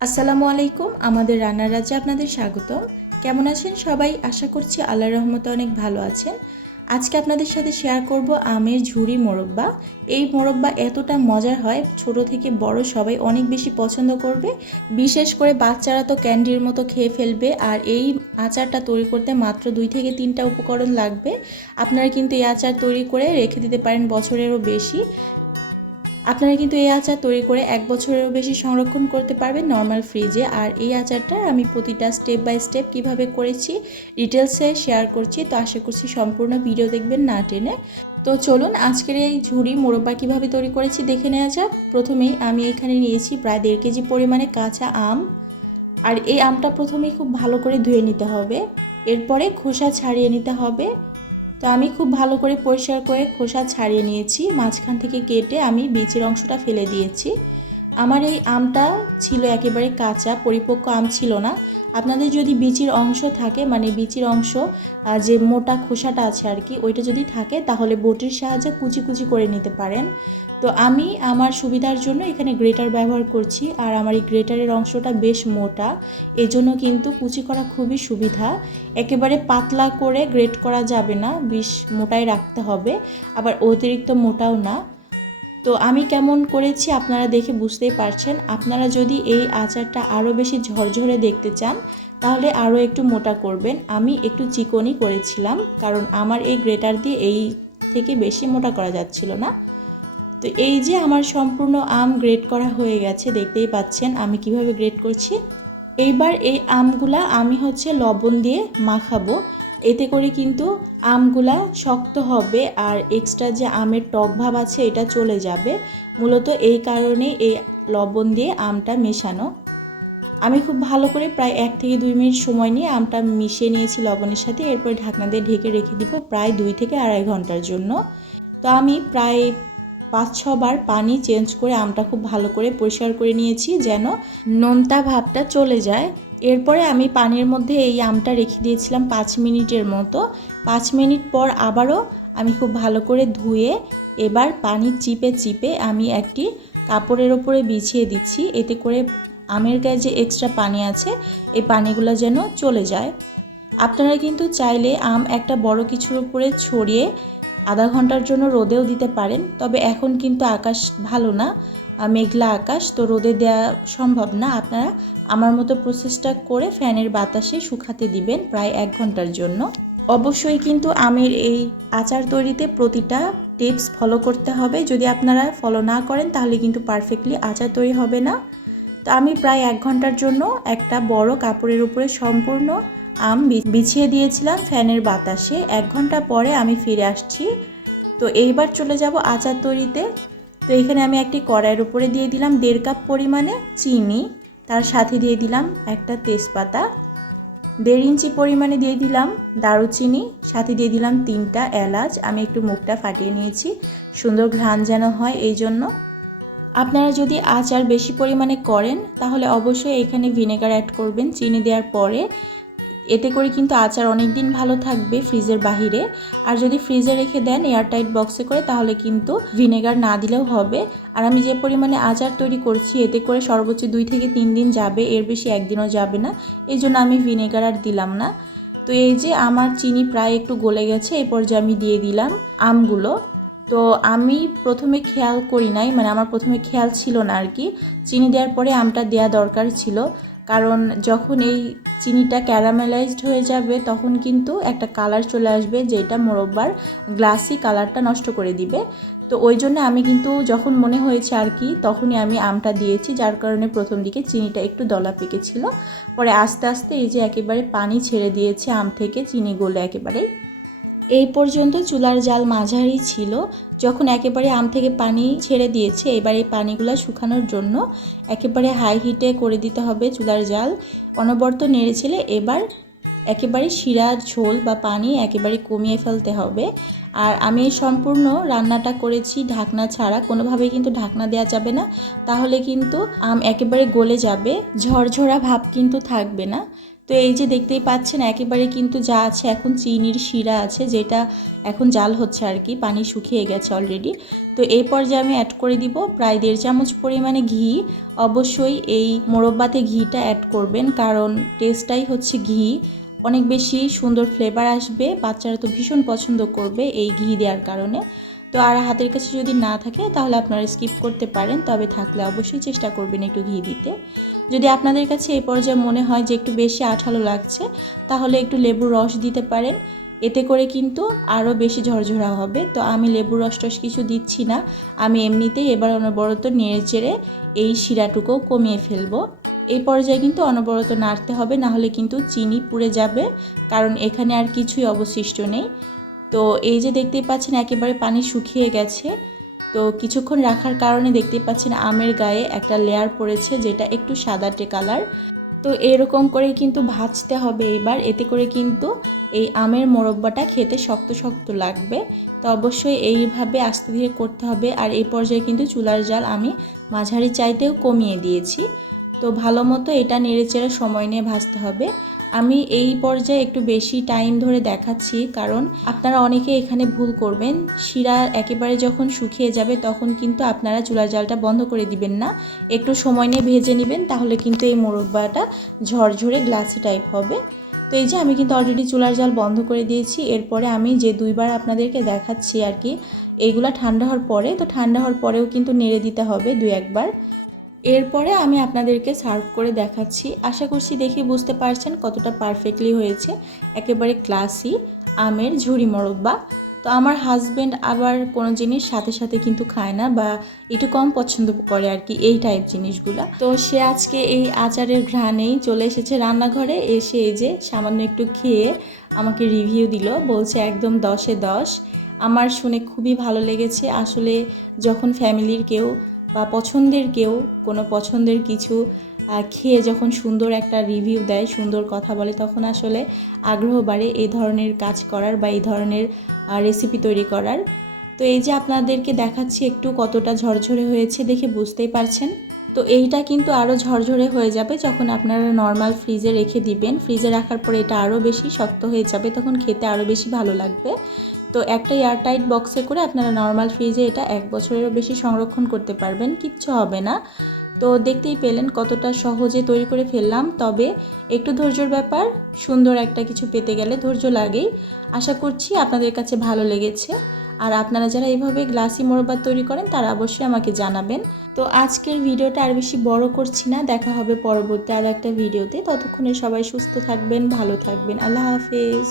আসসালামু আলাইকুম। আমাদের রান্নার রাজ্যে আপনাদের স্বাগতম। কেমন আছেন সবাই? আশা করছি আল্লাহর রহমতে অনেক ভালো আছেন। আজকে আপনাদের সাথে শেয়ার করব আমের ঝুরি মোরব্বা। এই মোরব্বা এতটা মজার হয়, ছোট থেকে বড় সবাই অনেক বেশি পছন্দ করবে। বিশেষ করে বাচ্চারা তো ক্যান্ডির মতো খেয়ে ফেলবে। আর এই আচারটা তৈরি করতে মাত্র 2 থেকে 3টা উপকরণ লাগবে। আপনারা কিন্তু এই আচার তৈরি করে রেখে দিতে পারেন বছরেরও বেশি। আপনারা কিন্তু এই আচার তৈরি করে 1 বছরেরও বেশি সংরক্ষণ করতে পারবেন নর্মাল ফ্রিজে। আর এই আচারটা আমি প্রতিটা স্টেপ বাই স্টেপ কিভাবে করেছি ডিটেলসে শেয়ার করছি, তো আশা করছি সম্পূর্ণ ভিডিও দেখবেন না টেনে। তো চলুন আজকের এই ঝুরি মোরব্বা কীভাবে তৈরি করেছি দেখে নেওয়া যাক। প্রথমেই আমি এখানে নিয়েছি প্রায় 1.5 কেজি পরিমাণে কাঁচা আম। আর এই আমটা প্রথমেই খুব ভালো করে ধুয়ে নিতে হবে, এরপরে খোসা ছাড়িয়ে নিতে হবে। তো আমি খুব ভালো করে পরিষ্কার করে খোসা ছাড়িয়ে নিয়েছি, মাঝখান থেকে কেটে আমি বীজের অংশটা ফেলে দিয়েছি। আমার এই আমটা ছিল একেবারে কাঁচা, পরিপক্ক আম ছিল না। আপনাদের যদি বীজের অংশ থাকে, মানে বীজের অংশ যে মোটা খোসাটা আছে আর কি, ওইটা যদি থাকে তাহলে বটির সাহায্যে কুচি কুচি করে নিতে পারেন। তো আমি আমার সুবিধার জন্য এখানে গ্রেটার ব্যবহার করছি। আর আমার এই গ্রেটারের অংশটা বেশ মোটা, এজন্য কিন্তু কুচি করা খুবই সুবিধা। একেবারে পাতলা করে গ্রেট করা যাবে না, বেশ মোটাই রাখতে হবে, আবার অতিরিক্ত মোটাও না। তো আমি কেমন করেছি আপনারা দেখে বুঝতেই পারছেন। আপনারা যদি এই আচারটা আরও বেশি ঝরঝরে দেখতে চান তাহলে আরও একটু মোটা করবেন। আমি একটু চিকনই করেছিলাম, কারণ আমার এই গ্রেটার দিয়ে এই থেকে বেশি মোটা করা যাচ্ছিল না। তো এই যে আমার সম্পূর্ণ আম গ্রেট করা হয়ে গেছে, দেখতেই পাচ্ছেন আমি কিভাবে গ্রেট করছি। এইবার এই আমগুলা আমি লবণ দিয়ে মাখাবো, এতে করে কিন্তু আমগুলা শক্ত হবে আর এক্সট্রা যে আমের টক ভাব আছে এটা চলে যাবে। মূলত এই কারণে এই লবণ দিয়ে আমটা মেশানো। আমি খুব ভালো করে প্রায় 1 থেকে 2 মিনিট সময় নিয়ে আমটা মিশিয়ে নিয়েছি লবণের সাথে। এরপর ঢাকনা দিয়ে ঢেকে রেখে দিব প্রায় 2 থেকে 2.5 ঘন্টার জন্য। তো আমি প্রায় 5-6 বার পানি চেঞ্জ করে আমটা খুব ভালো করে পরিষ্কার করে নিয়েছি, যেন নোনতা ভাবটা চলে যায়। এরপরে আমি পানির মধ্যে এই আমটা রেখে দিয়েছিলাম 5 মিনিটের মতো। 5 মিনিট পর আবারও আমি খুব ভালো করে ধুয়ে এবার পানি চিপে চিপে আমি একটি কাপড়ের ওপরে বিছিয়ে দিচ্ছি, এতে করে আমের গায়ে যে এক্সট্রা পানি আছে এই পানিগুলো যেন চলে যায়। আপনারা কিন্তু চাইলে আম একটা বড় কিছুর উপরে ছড়িয়ে আধা ঘন্টার জন্য রোদেও দিতে পারেন, তবে এখন কিন্তু আকাশ ভালো না, মেঘলা আকাশ, তো রোদে দেওয়া সম্ভব না। আপনারা আমার মতো প্রসেসটা করে ফ্যানের বাতাসে শুকাতে দিবেন প্রায় 1 ঘন্টার জন্য। অবশ্যই কিন্তু আমের এই আচার তৈরিতে প্রতিটা টিপস ফলো করতে হবে। যদি আপনারা ফলো না করেন তাহলে কিন্তু পারফেক্টলি আচার তৈরি হবে না। তো আমি প্রায় 1 ঘন্টার জন্য একটা বড় কাপড়ের উপরে সম্পূর্ণ আম বিছিয়ে দিয়েছিলাম ফ্যানের বাতাসে। 1 ঘন্টা পরে আমি ফিরে আসছি। তো এইবার চলে যাব আচার তৈরিতে। তো এখানে আমি একটি কড়াইয়ের উপরে দিয়ে দিলাম 1.5 কাপ পরিমাণে চিনি, তার সাথে দিয়ে দিলাম একটা তেজপাতা, 1.5 ইঞ্চি পরিমাণে দিয়ে দিলাম দারুচিনি, সাথে দিয়ে দিলাম 3টা এলাচ। আমি একটু মুখটা ফাটিয়ে নিয়েছি, সুন্দর ঘ্রাণ যেন হয় এই জন্য। আপনারা যদি আচার বেশি পরিমাণে করেন তাহলে অবশ্যই এখানে ভিনেগার অ্যাড করবেন চিনি দেওয়ার পরে, এতে করে কিন্তু আচার অনেক দিন ভালো থাকবে ফ্রিজের বাহিরে। আর যদি ফ্রিজে রেখে দেন এয়ারটাইট বক্সে করে তাহলে কিন্তু ভিনেগার না দিলেও হবে। আর আমি যে পরিমাণে আচার তৈরি করছি এতে করে সর্বোচ্চ 2 থেকে 3 দিন যাবে, এর বেশি একদিনও যাবে না, এই জন্য আমি ভিনেগার আর দিলাম না। তো এই যে আমার চিনি প্রায় একটু গলে গেছে, এই পর্যায়ে আমি দিয়ে দিলাম আমগুলো। তো আমি প্রথমে খেয়াল করি নাই, মানে আমার প্রথমে খেয়াল ছিল না আর কি, চিনি দেওয়ার পরে আমটা দেওয়া দরকার ছিল, কারণ যখন এই চিনিটা ক্যারামেলাইজড হয়ে যাবে তখন কিন্তু একটা কালার চলে আসবে যেটা মোরব্বার গ্লাসি কালারটা নষ্ট করে দিবে। তো ওই জন্য আমি কিন্তু যখন মনে হয়েছে আর কি তখনই আমি আমটা দিয়েছি, যার কারণে প্রথম দিকে চিনিটা একটু দলা পেকেছিল। পরে আস্তে আস্তে এই যে একেবারে পানি ছেড়ে দিয়েছে আম থেকে, চিনি গলে একেবারেই। এই পর্যন্ত চুলার জাল মাঝারি ছিল। যখন একেবারে আম থেকে পানি ছেড়ে দিয়েছে এবার এই পানিগুলো শুকানোর জন্য একেবারে হাই হিটে করে দিতে হবে চুলার জাল, অনবরত নেড়েছেড়ে এবার একেবারে শিরা ঝোল বা পানি একেবারে কমিয়ে ফেলতে হবে। আর আমি সম্পূর্ণ রান্নাটা করেছি ঢাকনা ছাড়া, কোনোভাবেই কিন্তু ঢাকনা দেওয়া যাবে না, তাহলে কিন্তু আম একেবারে গলে যাবে, ঝরঝরা ভাব কিন্তু থাকবে না। তো তো এই যে দেখতেই পাচ্ছেন একেবারে কিন্তু যা আছে এখন চিনির শিরা আছে, যেটা এখন জাল হচ্ছে আর কি, পানি শুকিয়ে গেছে অলরেডি। তো এই পর্যায়ে আমি অ্যাড করে দিব প্রায় 1.5 চামচ পরিমাণে ঘি। অবশ্যই এই মোরব্বাতে ঘিটা অ্যাড করবেন, কারণ টেস্টটাই হচ্ছে ঘি, অনেক বেশি সুন্দর ফ্লেভার আসবে, বাচ্চারা তো ভীষণ পছন্দ করবে এই ঘি দেওয়ার কারণে। তো আর হাতের কাছে যদি না থাকে তাহলে আপনারা স্কিপ করতে পারেন, তবে থাকলে অবশ্যই চেষ্টা করবেন একটু ঘি দিতে। যদি আপনাদের কাছে এই পর্যায়ে মনে হয় যে একটু বেশি আঠালো লাগছে, তাহলে একটু লেবুর রস দিতে পারেন, এতে করে কিন্তু আরও বেশি ঝরঝরা হবে। তো আমি লেবুর রস টস কিছু দিচ্ছি না, আমি এমনিতেই এবার অনবরত নেড়ে চেড়ে এই শিরাটুকুও কমিয়ে ফেলবো। এই পর্যায়ে কিন্তু অনবরত নাড়তে হবে, নাহলে কিন্তু চিনি পুড়ে যাবে, কারণ এখানে আর কিছুই অবশিষ্ট নেই। তো এই যে দেখতেই পাচ্ছেন একেবারে পানি শুকিয়ে গেছে। তো কিছুক্ষণ রাখার কারণে দেখতেই পাচ্ছেন আমের গায়ে একটা লেয়ার পড়েছে, যেটা একটু সাদাটে কালার। তো এরকম করে কিন্তু ভাজতে হবে এবার, এতে করে কিন্তু এই আমের মোরব্বাটা খেতে শক্ত শক্ত লাগবে। তো অবশ্যই এইভাবে আস্তে ধীরে করতে হবে। আর এই পর্যায়ে কিন্তু চুলার জাল আমি মাঝারি চাইতেও কমিয়ে দিয়েছি। তো ভালো মতো এটা নেড়েচেড়ে সময় নিয়ে ভাজতে হবে। আমি এই পর্যায়ে একটু বেশি টাইম ধরে দেখাচ্ছি, কারণ আপনারা অনেকে এখানে ভুল করবেন, শিরা একেবারে যখন শুকিয়ে যাবে তখন কিন্তু আপনারা চুলার জালটা বন্ধ করে দিবেন না, একটু সময় নিয়ে ভেজে নেবেন, তাহলে কিন্তু এই মোরব্বাটা ঝরঝরে গ্লাসি টাইপ হবে। তো এই যে আমি কিন্তু অলরেডি চুলার জাল বন্ধ করে দিয়েছি। এরপরে আমি যে 2বার আপনাদেরকে দেখাচ্ছি আর কি, এইগুলা ঠান্ডা হওয়ার পরে, তো ঠান্ডা হওয়ার পরেও কিন্তু নেড়ে দিতে হবে 2-1 বার। এরপরে আমি আপনাদেরকে সার্ভ করে দেখাচ্ছি। আশা করছি দেখে বুঝতে পারছেন কতটা পারফেক্টলি হয়েছে, একেবারে ক্লাসি আমের ঝুরি মোরব্বা। তো আমার হাজব্যান্ড আবার কোনো জিনিস সাথে সাথে কিন্তু খায় না, বা একটু কম পছন্দ করে আর কি এই টাইপ জিনিসগুলা। তো সে আজকে এই আচারের ঘ্রাণেই চলে এসেছে রান্নাঘরে, এসে এই যে সামান্য একটু খেয়ে আমাকে রিভিউ দিল, বলছে একদম 10-এ 10। আমার শুনে খুবই ভালো লেগেছে। আসলে যখন ফ্যামিলির কেউ বা পছন্দের কেউ কোনো পছন্দের কিছু খেয়ে যখন সুন্দর একটা রিভিউ দেয়, সুন্দর কথা বলে, তখন আসলে আগ্রহ বাড়ে এই ধরনের কাজ করার বা এই ধরনের রেসিপি তৈরি করার। তো এই যে আপনাদেরকে দেখাচ্ছি একটু কতটা ঝরঝরে হয়েছে, দেখে বুঝতেই পারছেন। তো এইটা কিন্তু আরও ঝরঝরে হয়ে যাবে যখন আপনারা নর্মাল ফ্রিজে রেখে দিবেন। ফ্রিজে রাখার পরে এটা আরও বেশি শক্ত হয়ে যাবে, তখন খেতে আরও বেশি ভালো লাগবে। তো একটা এয়ারটাইট বক্সে করে আপনারা নর্মাল ফ্রিজে এটা 1 বছরেরও বেশি সংরক্ষণ করতে পারবেন, কিচ্ছু হবে না। তো দেখতেই পেলেন কতটা সহজে তৈরি করে ফেললাম, তবে একটু ধৈর্যর ব্যাপার, সুন্দর একটা কিছু পেতে গেলে ধৈর্য লাগেই। আশা করছি আপনাদের কাছে ভালো লেগেছে। আর আপনারা যারা এইভাবে গ্লাসি মোরব্বা তৈরি করেন তারা অবশ্যই আমাকে জানাবেন। তো আজকের ভিডিওটা আর বেশি বড় করছি না, দেখা হবে পরবর্তী আরও একটা ভিডিওতে। ততক্ষণে সবাই সুস্থ থাকবেন, ভালো থাকবেন। আল্লাহ হাফেজ।